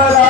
ছাড়া